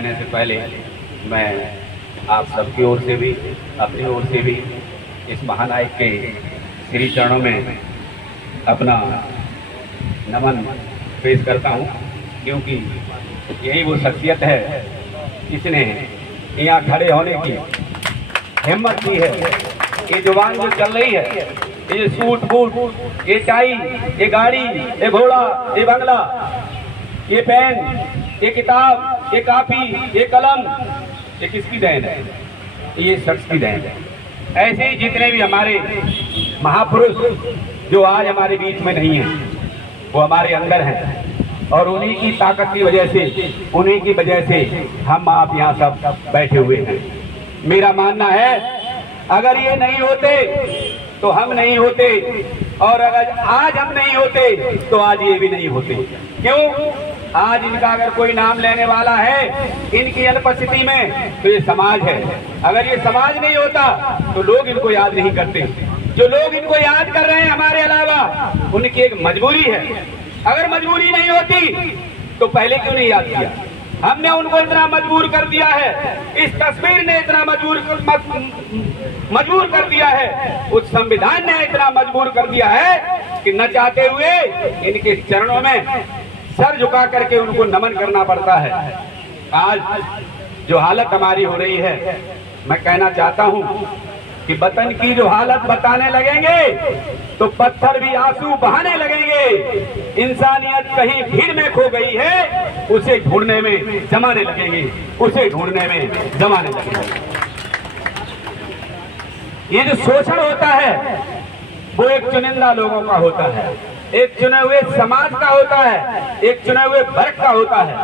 कहने से पहले मैं आप सबकी ओर से भी, अपनी ओर से भी इस महानायक के श्री चरणों में अपना नमन पेश करता हूँ, क्योंकि यही वो शख्सियत है जिसने यहाँ खड़े होने की हिम्मत की है। ये जुबान जो चल रही है, ये सूट बूट, ये टाई, ये गाड़ी, ये घोड़ा, ये बंगला, ये पेन, ये किताब, ये कापी, ये कलम, ये किसकी देन है? ये शख्स की देन है। ऐसे ही जितने भी हमारे महापुरुष जो आज हमारे बीच में नहीं हैं, वो हमारे अंदर हैं और उन्हीं की ताकत की वजह से, उन्हीं की वजह से हम आप यहाँ सब बैठे हुए हैं। मेरा मानना है अगर ये नहीं होते तो हम नहीं होते, और अगर आज हम नहीं होते तो आज ये भी नहीं होते। क्यों? आज इनका अगर कोई नाम लेने वाला है इनकी अनुपस्थिति में तो ये समाज है। अगर ये समाज नहीं होता तो लोग इनको याद नहीं करते। जो लोग इनको याद कर रहे हैं हमारे अलावा, उनकी एक मजबूरी है। अगर मजबूरी नहीं होती तो पहले क्यों नहीं याद किया? हमने उनको इतना मजबूर कर दिया है, इस तस्वीर ने इतना मजबूर कर दिया है, उस संविधान ने इतना मजबूर कर दिया है कि न चाहते हुए इनके चरणों में सर झुका करके उनको नमन करना पड़ता है। आज जो हालत हमारी हो रही है, मैं कहना चाहता हूं कि वतन की जो हालत बताने लगेंगे तो पत्थर भी आंसू बहाने लगेंगे। इंसानियत कहीं भीड़ में खो गई है, उसे ढूंढने में जमाने लगेंगे, उसे ढूंढने में जमाने लगेंगे। ये जो शोषण होता है वो एक चुनिंदा लोगों का होता है, एक चुने हुए समाज का होता है, एक चुने हुए वर्ग का होता है।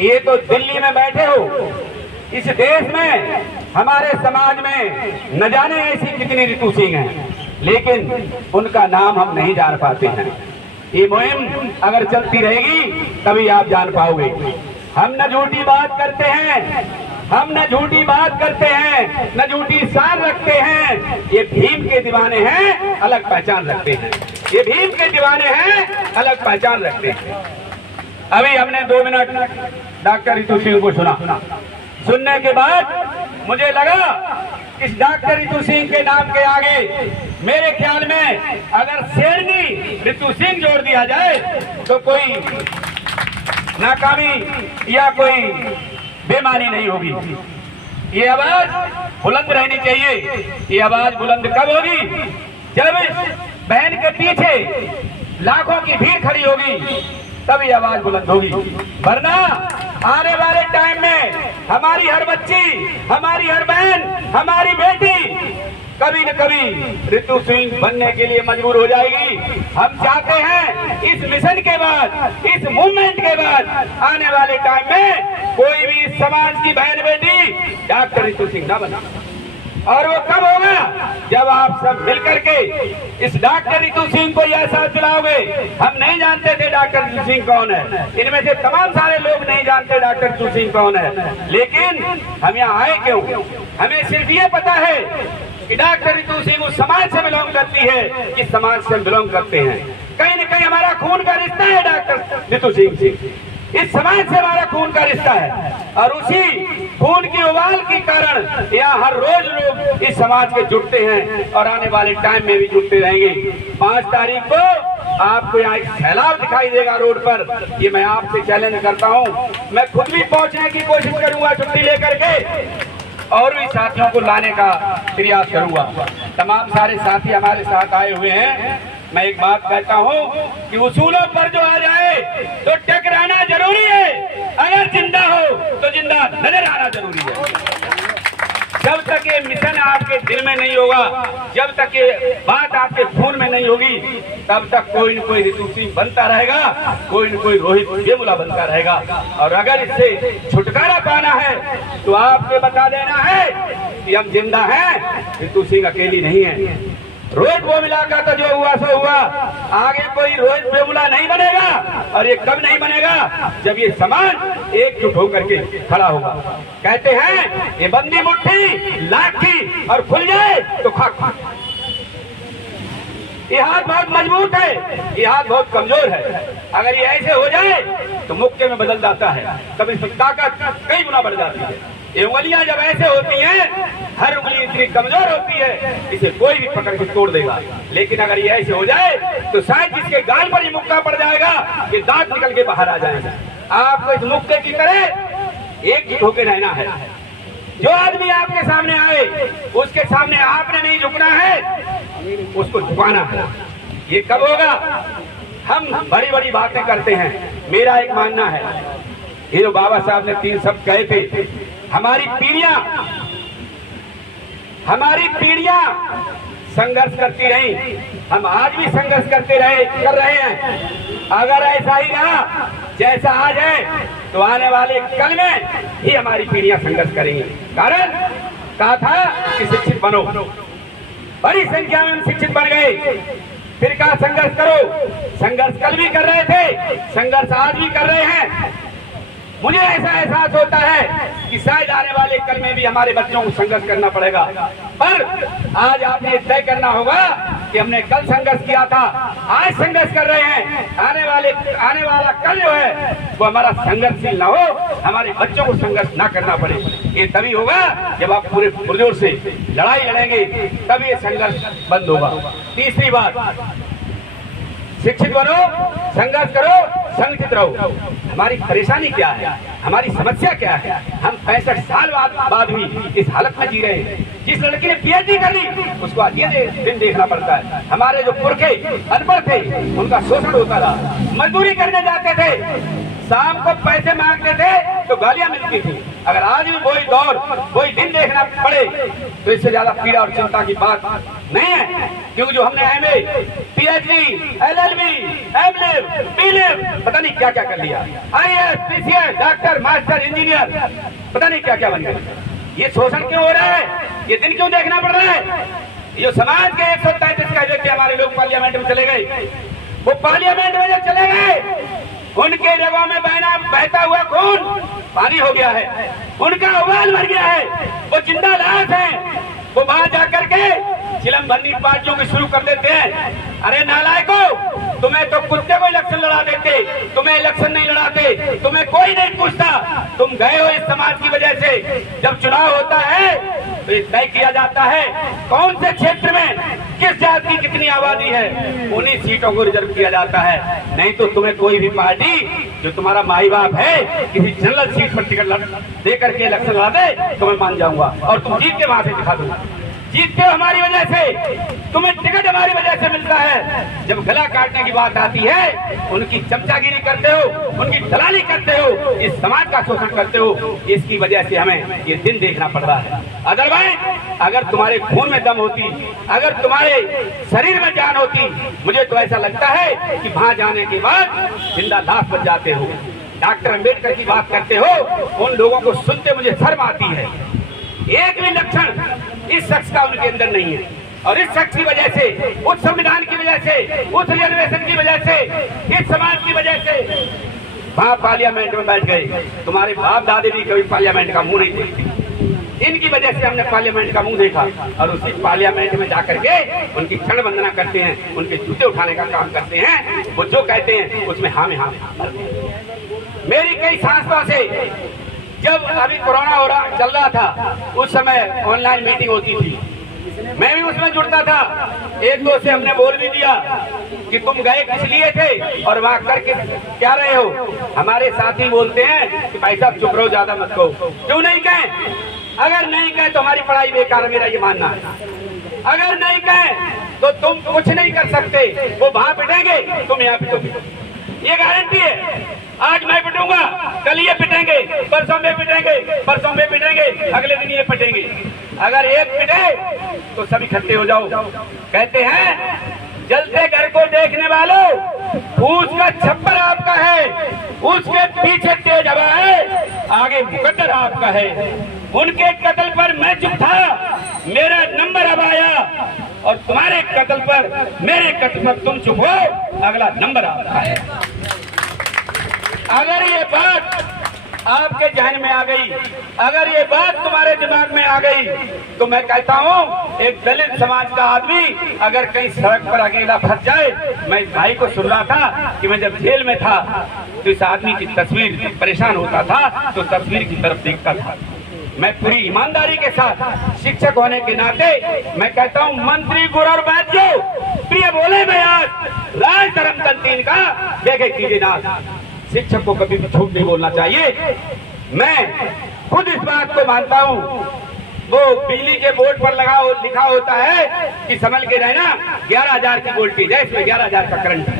ये तो दिल्ली में बैठे हो, इस देश में हमारे समाज में न जाने ऐसी कितनी रितु सिंह हैं, लेकिन उनका नाम हम नहीं जान पाते हैं। ये मुहिम अगर चलती रहेगी तभी आप जान पाओगे। हम न झूठी बात करते हैं, हम न झूठी बात करते हैं, न झूठी शान रखते हैं। ये भीम के दीवाने हैं, अलग पहचान रखते हैं। ये भीम के दीवाने हैं, अलग पहचान रखते हैं। अभी हमने 2 मिनट डॉक्टर रितु सिंह को सुना। सुनने के बाद मुझे लगा इस डॉक्टर रितु सिंह के नाम के आगे मेरे ख्याल में अगर शेरनी रितु सिंह जोड़ दिया जाए तो कोई नाकामी या कोई बेमानी नहीं होगी। ये आवाज बुलंद रहनी चाहिए। ये आवाज बुलंद कब होगी? जब बहन के पीछे लाखों की भीड़ खड़ी होगी, तभी आवाज बुलंद होगी। वरना आने वाले टाइम में हमारी हर बच्ची, हमारी हर बहन, हमारी बेटी कभी न कभी रितु सिंह बनने के लिए मजबूर हो जाएगी। हम चाहते हैं इस मिशन के बाद, इस मूवमेंट के बाद आने वाले टाइम में कोई भी समाज की बहन बेटी डॉक्टर रितु सिंह न बने। और वो कब होगा? जब आप सब मिलकर के इस डॉक्टर रितु सिंह को यह एहसास दिलाओगे। हम नहीं जानते थे डॉक्टर रितु सिंह कौन है, इनमें से तमाम सारे लोग नहीं जानते डॉक्टर रितु सिंह कौन है, लेकिन हम यहाँ आए क्यों? हमें सिर्फ ये पता है कि डॉक्टर रितु सिंह उस समाज से बिलोंग करती है, इस समाज से बिलोंग करते हैं। कहीं न कहीं हमारा खून का रिश्ता है डॉक्टर रितु सिंह से, इस समाज से हमारा खून का रिश्ता है। और उसी खून की उबाल के कारण यहाँ हर रोज लोग इस समाज के जुटते हैं और आने वाले टाइम में भी जुटते रहेंगे। 5 तारीख को आपको यहाँ एक सैलाब दिखाई देगा रोड पर। ये मैं आपसे चैलेंज करता हूँ। मैं खुद भी पहुँचने की कोशिश करूंगा छुट्टी लेकर के, और भी साथियों को लाने का प्रयास करूंगा। तमाम सारे साथी हमारे साथ आए हुए हैं। मैं एक बात कहता हूं कि उसूलों पर जो आ जाए तो टकराना जरूरी है। अगर जिंदा हो तो जिंदा नजर आना जरूरी है। जब तक ये मिशन आपके दिल में नहीं होगा, जब तक ये बात आपके खून में नहीं होगी, तब तक कोई न कोई रितु सिंह बनता रहेगा, कोई न कोई रोहित वेमुला बनता रहेगा। और अगर इससे छुटकारा पाना है तो आपको बता देना है कि हम जिंदा हैं, रितु सिंह अकेली नहीं है। रोहित वेमुला का तो जो हुआ सो हुआ, आगे कोई रोहित वेमुला नहीं बनेगा। और ये कब नहीं बनेगा? जब ये समाज एकजुट होकर के खड़ा होगा। कहते हैं ये बंदी मुट्ठी लाठी और खुल जाए तो खाक। ये हाथ बहुत मजबूत है, ये हाथ बहुत कमजोर है। अगर ये ऐसे हो जाए तो मुक्के में बदल जाता है, तब इसकी ताकत कई गुना बढ़ जाती है। ये उंगलियां जब ऐसे होती हैं, हर उंगली इतनी कमजोर होती है, इसे कोई भी पकड़ के तोड़ देगा। लेकिन अगर ये ऐसे हो जाए तो शायद जिसके गाल पर ये मुक्का पड़ जाएगा, ये दांत निकल के बाहर आ जाएगा। आपको इस मुक्के की तरह एकजुट होकर रहना है। जो आदमी आपके सामने आए, उसके सामने आपने नहीं झुकना है, उसको झुकाना है। ये कब होगा? हम बड़ी बड़ी बातें करते हैं। मेरा एक मानना है, ये जो बाबा साहब ने 3 शब्द कहे थे, हमारी पीढ़ियां संघर्ष करती रही, हम आज भी संघर्ष कर रहे हैं। अगर ऐसा ही रहा जैसा आज है, तो आने वाले कल में ही हमारी पीढ़ियां संघर्ष करेंगी। कारण कहा था कि शिक्षित बनो, बड़ी संख्या में हम शिक्षित बन गए। फिर कहा संघर्ष करो, संघर्ष कल भी कर रहे थे, संघर्ष आज भी कर रहे हैं। मुझे ऐसा एहसास होता है कि शायद आने वाले कल में भी हमारे बच्चों को संघर्ष करना पड़ेगा, पर आज आपने तय करना होगा कि हमने कल संघर्ष किया था, आज संघर्ष कर रहे हैं। आने वाला कल जो है वो हमारा संघर्षशील ना हो, हमारे बच्चों को संघर्ष ना करना पड़े। ये तभी होगा जब आप पूरे पुरजोर से लड़ाई लड़ेंगे, तब ये संघर्ष बंद होगा। तीसरी बात, शिक्षित बनो, संघर्ष करो, संगठित रहो। हमारी परेशानी क्या है, हमारी समस्या क्या है? हम 65 साल बाद भी इस हालत में जी रहे हैं। जिस लड़की ने पीएचडी कर ली, उसको आज ये दिन देखना पड़ता है। हमारे जो पुरखे अनपढ़ थे, उनका शोषण होता रहा। मजदूरी करने जाते थे, शाम को पैसे मांगते थे तो गालियां मिलती थी। अगर आज भी वही दौर, वही दिन देखना पड़े, तो इससे ज्यादा पीड़ा और चिंता की बात नहीं है। क्योंकि जो हमने एमए, पीएचडी, एलएलबी, एमलिब, बीलिब, पता नहीं क्या क्या कर लिया, IAS, PCS, doctor, master, engineer, पता नहीं क्या क्या बन गए। ये शोषण क्यों हो रहा है? ये दिन क्यों देखना पड़ रहा है? ये समाज के 133 का व्यक्ति हमारे लोग पार्लियामेंट में चले गए। वो पार्लियामेंट में जब चले गए, उनके रगों में बहता हुआ खून पानी हो गया है, उनका उबाल मर गया है, वो जिंदा लाश है। वो वहां जाकर के चिलम भरनी पार्टियों की शुरू कर देते हैं। अरे नालायकों, तुम्हें तो कुत्ते को इलेक्शन लड़ा देते, तुम्हें इलेक्शन नहीं लड़ाते, तुम्हें कोई नहीं पूछता। तुम गए हो इस समाज की वजह से। जब चुनाव होता है तो ये तय किया जाता है कौन से क्षेत्र में किस जात की कितनी आबादी है, उन्हीं सीटों को रिजर्व किया जाता है। नहीं तो तुम्हें कोई भी पार्टी जो तुम्हारा माई बाप है किसी जनरल सीट पर टिकट दे करके इलेक्शन लड़ा दे तो मैं मान जाऊंगा और तुम जीत के वहां से दिखा दूंगा। जीतते हो हमारी वजह से, तुम्हें टिकट हमारी वजह से मिलता है। जब गला काटने की बात आती है, उनकी चमचागिरी करते हो, उनकी दलाली करते हो, इस समाज का शोषण करते हो। इसकी वजह से हमें ये दिन देखना पड़ रहा है। अदरवाइज अगर तुम्हारे खून में दम होती, अगर तुम्हारे शरीर में जान होती, मुझे तो ऐसा लगता है कि वहां जाने के बाद जिंदा लाश बन जाते हो। डॉक्टर अम्बेडकर की बात करते हो, उन लोगों को सुनते मुझे शर्म आती है। एक भी लक्षण इस शख्स का उनके अंदर नहीं है, और इस शख्स की वजह से, उस संविधान की वजह से, उस रिजर्वेशन की वजह से, इस समाज की वजह से वहां पार्लियामेंट में बैठ गए। तुम्हारे बाप दादे भी कभी पार्लियामेंट का मुंह नहीं देखते। इनकी वजह से हमने पार्लियामेंट का मुंह देखा, और उसी पार्लियामेंट में जाकर के उनकी क्षण वंदना करते हैं, उनके जूते उठाने का काम करते हैं। वो जो कहते हैं उसमें हाँ में हाँ करते हैं। मेरी कई सांसदों से, जब अभी कोरोना चल रहा था, उस समय ऑनलाइन मीटिंग होती थी, मैं भी उसमें जुड़ता था। एक दो से हमने बोल भी दिया कि तुम गए किस लिए थे और वहां करके क्या रहे हो। हमारे साथी बोलते हैं कि भाई साहब चुप रहो, ज्यादा मत कहो। क्यों नहीं कहें? अगर नहीं कहें तो हमारी पढ़ाई बेकार है, मेरा ये मानना है। अगर नहीं कहें तो तुम कुछ नहीं कर सकते। वो वहां पिटेंगे, तुम यहाँ पिटोगे, ये गारंटी है। आज मैं पिटूंगा, कल ये पिटेंगे, परसों में पिटेंगे, परसों में पिटेंगे, अगले दिन ये पिटेंगे। अगर एक पिटे तो सब इकट्ठे हो जाओ। कहते हैं जलते घर को देखने वालों, फूस का छप्पर आपका है, उसके पीछे तेज हवा है, आगे मुकद्दर आपका है। उनके कत्ल पर मैं चुप था, मेरा नंबर अब आया, और तुम्हारे कत्ल पर, मेरे कत्ल पर तुम चुप हो, अगला नंबर आपका है। अगर ये बात आपके जहन में आ गई, अगर ये बात तुम्हारे दिमाग में आ गई, तो मैं कहता हूँ एक दलित समाज का आदमी अगर कहीं सड़क पर अकेला फंस जाए, मैं इस भाई को सुन रहा था कि मैं जब जेल में था तो इस आदमी की तस्वीर, परेशान होता था तो तस्वीर की तरफ देखता था। मैं पूरी ईमानदारी के साथ शिक्षक होने के नाते मैं कहता हूँ, मंत्री गुरर बैठो प्रिय बोले मैं आज राज धर्म तंतीन का जय कीजिए नाथ। शिक्षक को कभी भी झूठ नहीं बोलना चाहिए। मैं खुद इस बात को मानता हूँ, वो बिजली के बोर्ड पर लिखा होता है कि संभल के रहना, 11,000 की वोल्टेज है, इसमें 11,000 का करंट है।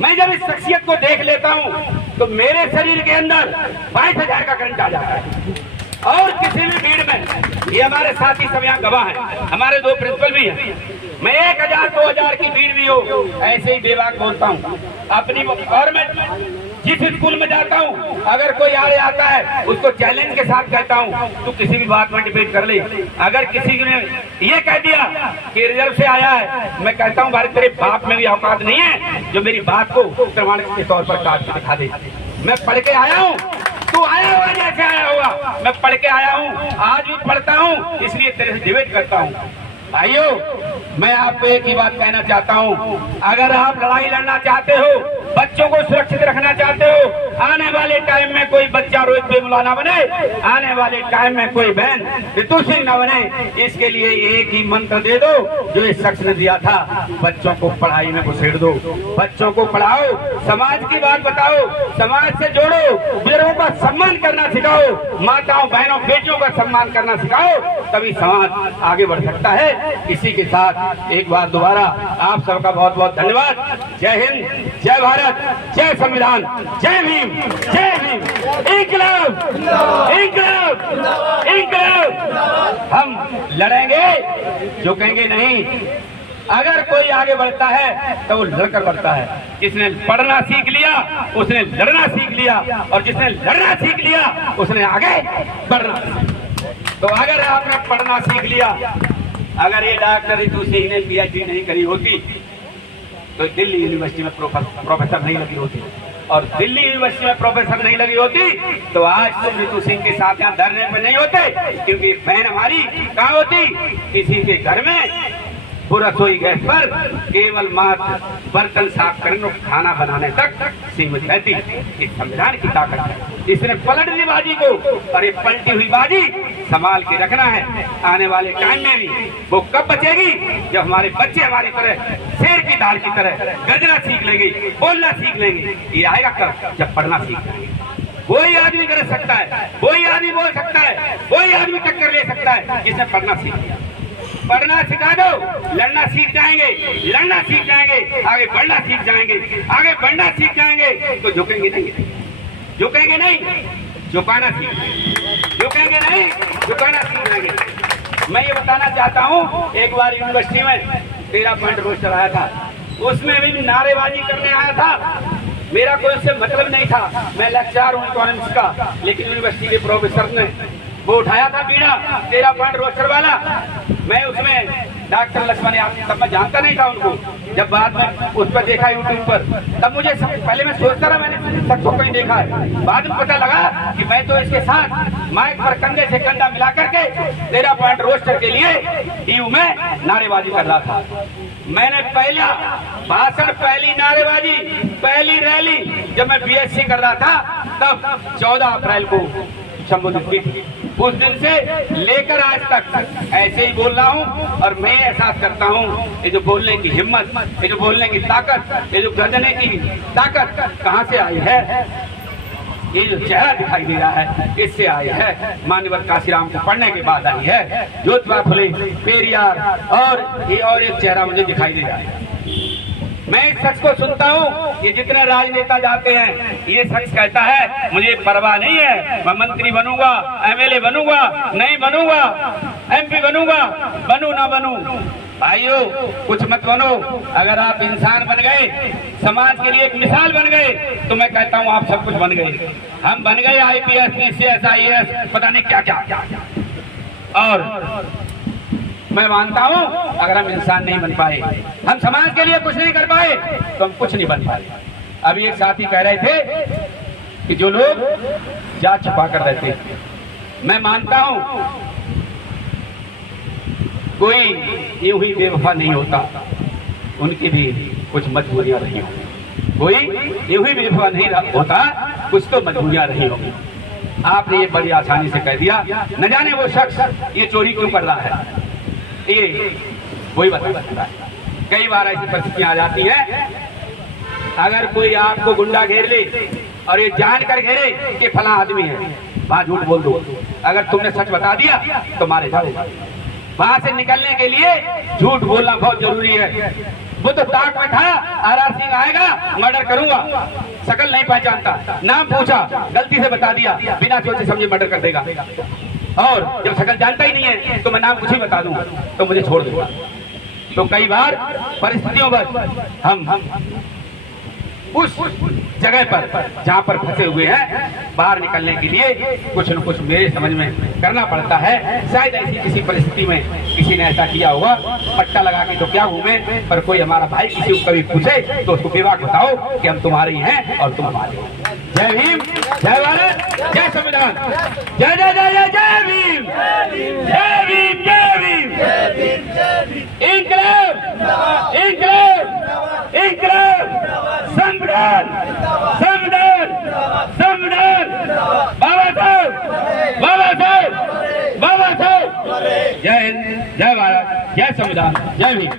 मैं जब इस शख्सियत को देख लेता हूँ तो मेरे शरीर के अंदर 22,000 का करंट आ जाता है। और किसी भी भीड़ में, ये हमारे साथी सब यहाँ गवाह हैं, हमारे 2 प्रिंसिपल भी हैं, मैं 1,000 2,000 की भीड़ भी हो ऐसे ही बेबाक बोलता हूँ अपनी। और मैं जिस स्कूल में जाता हूँ अगर कोई आड़े आता है उसको चैलेंज के साथ कहता हूँ तू किसी भी बात में डिबेट कर ले। अगर किसी ने ये कह दिया कि रिजर्व से आया है, मैं कहता हूँ भाई तेरे बाप में भी औकात नहीं है जो मेरी बात को प्रमाणित के तौर पर काट के दिखा दे। मैं पढ़ के आया हूँ, तू आया हुआ जैसे आया हुआ, मैं पढ़ के आया हूँ, आज भी पढ़ता हूँ, इसलिए तेरे से डिबेट करता हूँ। भाइयों, मैं आपको एक ही बात कहना चाहता हूँ, अगर आप लड़ाई लड़ना चाहते हो, बच्चों को सुरक्षित रखना चाहते हो, आने वाले टाइम में कोई बच्चा रोहित बेमुला ना बने, आने वाले टाइम में कोई बहन ऋतु सिंह ना बने, इसके लिए एक ही मंत्र दे दो जो इस शख्स ने दिया था, बच्चों को पढ़ाई में घुसेड़ दो, बच्चों को पढ़ाओ, समाज की बात बताओ, समाज से जोड़ो, बुजुर्गों का सम्मान करना सिखाओ, माताओं बहनों बेटियों का सम्मान करना सिखाओ, तभी समाज आगे बढ़ सकता है। इसी के साथ एक बार दोबारा आप सबका बहुत बहुत धन्यवाद। जय हिंद, जय भारत, जय संविधान, जय भीम, जय भीम, इंकलाब, इंकलाब, इंकलाब। हम लड़ेंगे, झुकेंगे नहीं। अगर कोई आगे बढ़ता है तो वो लड़कर बढ़ता है। जिसने पढ़ना सीख लिया उसने लड़ना सीख लिया, और जिसने लड़ना सीख लिया उसने आगे बढ़ना। तो अगर आपने पढ़ना सीख लिया, अगर ये डॉक्टर ऋतु सिंह ने PhD नहीं करी होती तो दिल्ली यूनिवर्सिटी में प्रोफेसर नहीं लगी होती, और दिल्ली यूनिवर्सिटी में प्रोफेसर नहीं लगी होती तो आज तुम ऋतु सिंह के साथ यहाँ धरने पे नहीं होते, क्योंकि बहन हमारी कहाँ होती, किसी के घर में रसोई गैस पर केवल मात्र बर्तन साफ करने और खाना बनाने तक सीमित रहती। इस संविधान की ताकत है, इसने पलट दी बाजी को, और ये पलटी हुई बाजी संभाल के रखना है। आने वाले टाइम में भी वो कब बचेगी, जब हमारे बच्चे हमारी तरह शेर की दाल की तरह गजना सीख लेंगे, बोलना सीख लेंगे। ये आएगा कब, जब पढ़ना सीख लेंगे। वही आदमी कर सकता है, वही आदमी बोल सकता है, वही आदमी टक्कर ले सकता है जिसने पढ़ना सीख लिया। पढ़ना सिखा दो, लड़ना सीख जाएंगे, लड़ना सीख जाएंगे, आगे बढ़ना सीख जाएंगे, आगे बढ़ना सीख जाएंगे तो झुकेंगे नहीं, झुकेंगे नहीं, झुकाना सीख, झुकेंगे नहीं, झुकाना सीख जाएंगे। मैं ये बताना चाहता हूँ, एक बार यूनिवर्सिटी में 13 पॉइंट रोस्टर आया था, उसमें भी नारेबाजी करने आया था। मेरा कोई उससे मतलब नहीं था, मैं लेक्चरर हूँ इकोनॉमिक्स का, लेकिन यूनिवर्सिटी के प्रोफेसर ने वो उठाया था बीड़ा 13 पॉइंट रोस्टर वाला। मैं उसमें डॉक्टर लक्ष्मण यादव, तब मैं जानता नहीं था उनको, जब बाद में उस पर देखा यूट्यूब पर, तब मुझे पहले मैं सोचता रहा मैंने सबको कहीं देखा है, बाद में पता लगा कि मैं तो इसके साथ माइक पर कंधे से कंधा मिला करके 13 पॉइंट रोस्टर के लिए DU में नारेबाजी कर रहा था। मैंने पहला भाषण, पहली नारेबाजी, पहली रैली जब मैं BSc कर रहा था तब 14 अप्रैल को संबोधित की थी। उस दिन से लेकर आज तक ऐसे ही बोल रहा हूँ, और मैं एहसास करता हूँ ये जो बोलने की हिम्मत, ये जो बोलने की ताकत, ये जो गर्जने की ताकत कहाँ से आई है, ये जो चेहरा दिखाई दे रहा है इससे आई है। मान्यवर काशीराम को पढ़ने के बाद आई है। ज्योतिबा फुले, पेरियार, और एक चेहरा मुझे दिखाई दे रहा है। मैं इस शख्स को सुनता हूँ, ये जितने राजनेता जाते हैं ये शख्स कहता है मुझे परवाह नहीं है, मैं मंत्री बनूंगा, MLA बनूंगा, नहीं बनूंगा, MP बनूंगा, बनू ना बनू। भाइयों कुछ मत बनो, अगर आप इंसान बन गए, समाज के लिए एक मिसाल बन गए, तो मैं कहता हूँ आप सब कुछ बन गए। हम बन गए IPS, PCS, IAS, पता नहीं क्या क्या क्या क्या। और मैं मानता हूं अगर हम इंसान नहीं बन पाए, हम समाज के लिए कुछ नहीं कर पाए, तो हम कुछ नहीं बन पाए। अभी एक साथी कह रहे थे कि जो लोग जात छुपा कर रहते हैं। मैं मानता हूं कोई यूं ही बेवफा नहीं होता, उनकी भी कुछ मजबूरियां रही होंगी। कोई यूं ही बेवफा नहीं होता, कुछ तो मजबूरियां रही होंगी। आपने ये बड़ी आसानी से कह दिया, न जाने वो शख्स ये चोरी क्यों कर रहा है, ये कोई बता सकता है। कई बार ऐसी परिस्थितियां आ जाती है, अगर कोई आपको गुंडा घेर ले और ये जानकर घेरे कि फला आदमी है, वहां झूठ बोल दो। अगर तुमने सच बता दिया तो मारे जाओगे। वहां से निकलने के लिए झूठ बोलना बहुत जरूरी है। वो तो ताक में था, आर सिंह आएगा मर्डर करूंगा, शकल नहीं पहचानता, नाम पूछा गलती से बता दिया, बिना सोचे समझे मर्डर कर देगा। और जब शकल जानता ही नहीं है तो मैं नाम कुछ ही बता दूं तो मुझे छोड़ देगा। तो कई बार परिस्थितियों पर हम उस जगह पर जहां पर फंसे हुए हैं, बाहर निकलने के लिए कुछ न कुछ मेरे समझ में करना पड़ता है। शायद ऐसी किसी परिस्थिति में किसी ने ऐसा किया होगा, पट्टा लगा के तो क्या घूमे, पर कोई हमारा भाई किसी को कभी पूछे तो उसको बेवाक बताओ कि हम तुम्हारे ही हैं और तुम हमारे हो। जय भीम, जय भारत, जय संविधान, जय जय जय जय जय भीम, जय भीम, जय भीम, इंकलाब, इंकलाब, इंकलाब, संविधान, संविधान, संविधान, बाबा साहब, बाबा साहब, बाबा साहब। जय हिंद, जय भारत, जय संविधान, जय भीम।